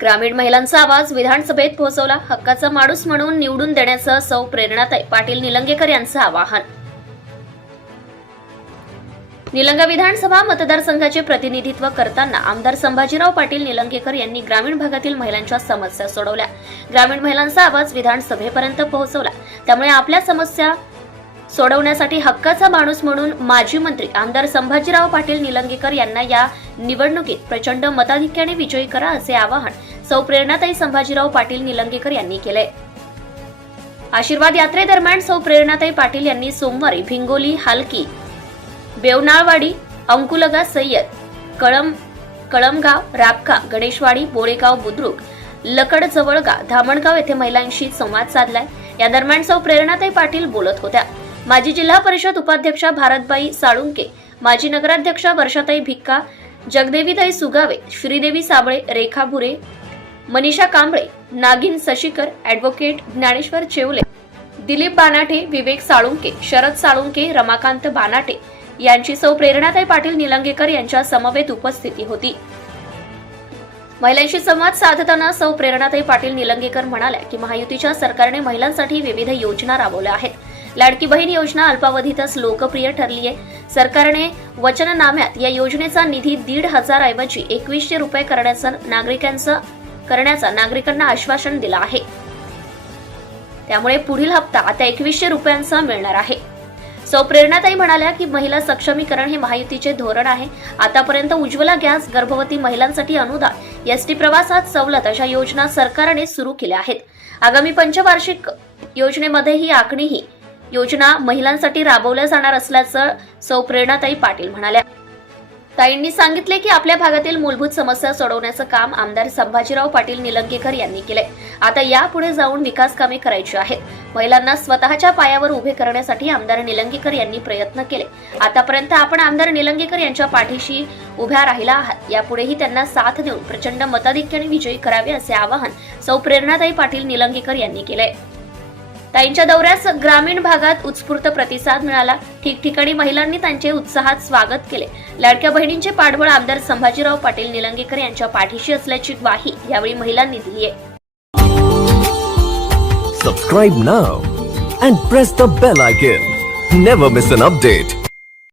ग्रामीण महिलांचा आवाज विधानसभेत पोहोचवला. हक्काचा माणूस म्हणून निवडून देण्याचं सौ प्रेरणाताई पाटील निलंगेकर यांचं आवाहन. निलंगा विधानसभा मतदारसंघाचे प्रतिनिधित्व करताना आमदार संभाजीराव पाटील निलंगेकर यांनी ग्रामीण भागातील महिलांच्या समस्या सोडवल्या. ग्रामीण महिलांचा आवाज विधानसभेपर्यंत पोहोचवला. त्यामुळे आपल्या समस्या सोडवण्यासाठी हक्काचा माणूस म्हणून माजी मंत्री आमदार संभाजीराव पाटील निलंगेकर यांना या निवडणुकीत प्रचंड मताधिक्याने विजयी करा असे आवाहन सौ प्रेरणाताई संभाजीराव पाटील निलंगेकर यांनी केले. आशीर्वाद यात्रेदरम्यान सौ प्रेरणाताई पाटील यांनी सोमवारी भिंगोली हालकी बेवनाळवाडी अंकुलगा सय्यद कळम कळमगाव रापका गणेशवाडी बोळेगाव बुद्रुक लकड जवळगा धामणगाव येथे महिलांशी संवाद साधलाय. या दरम्यान सौ प्रेरणाताई पाटील बोलत होत्या. माजी जिल्हा परिषद उपाध्यक्षा भारतबाई साळुंके माजी नगराध्यक्षा वर्षाताई भिक्का जगदेवीताई सुगावे श्रीदेवी साबळे रेखा भुरे मनीषा कांबळे नागिन सशिकर ॲडव्होकेट ज्ञानेश्वर चेवले दिलीप बानाटे विवेक साळुंके शरद साळुंके रमाकांत बानाटे यांची सौ प्रेरणाताई पाटील निलंगेकर यांच्या समवेत उपस्थिती होती. महिलांशी संवाद साधताना सौ प्रेरणाताई पाटील निलंगेकर म्हणाल्या की महायुतीच्या सरकारने महिलांसाठी विविध योजना राबवल्या आहेत. लाडकी बहीण योजना अल्पावधीतच लोकप्रिय ठरली आहे. सरकारने वचननाम्यात या योजनेचा निधी दीड हजार ऐवजी एकवीसशे रुपये करण्याचं नागरिकांचं करण्याचा नागरिकांना आश्वासन दिलं आहे. त्यामुळे पुढील हप्ता आता एकवीसशे रुपयांचा मिळणार आहे. सौ प्रेरणाताई म्हणाल्या की महिला सक्षमीकरण हे महायुतीचे धोरण आहे. आतापर्यंत उज्ज्वला गॅस गर्भवती महिलांसाठी अनुदान एसटी प्रवासात सवलत अशा योजना सरकारने सुरू केल्या आहेत. आगामी पंचवार्षिक योजनेमध्ये ही आखणी ही योजना महिलांसाठी राबवल्या जाणार असल्याचं सौ प्रेरणाताई पाटील म्हणाल्या. ताईंनी सांगितले की आपल्या भागातील मूलभूत समस्या सोडवण्याचं काम आमदार संभाजीराव पाटील निलंगेकर यांनी केले आता यापुढे जाऊन विकास कामे करायची आहेत. महिलांना स्वतःच्या पायावर उभे करण्यासाठी आमदार निलंगेकर यांनी प्रयत्न केले. आतापर्यंत आपण आमदार निलंगेकर यांच्या पाठीशी उभ्या राहिला आहात. यापुढेही त्यांना साथ देऊन प्रचंड मताधिक्याने विजयी करावे असे आवाहन सौ प्रेरणाताई पाटील निलंगेकर यांनी केले ताईंच्या दौऱ्यास ग्रामीण भागात उत्स्फूर्त प्रतिसाद मिळाला. ठिकठिकाणी महिलांनी त्यांचे उत्साहात स्वागत केले लाडक्या बहिणींचे पाठबळ आमदार संभाजीराव पाटील निलंगेकर यांच्या पाठीशी असल्याची ग्वाही यावेळी महिलांनी दिली आहे Subscribe now and press the bell icon. Never miss an update.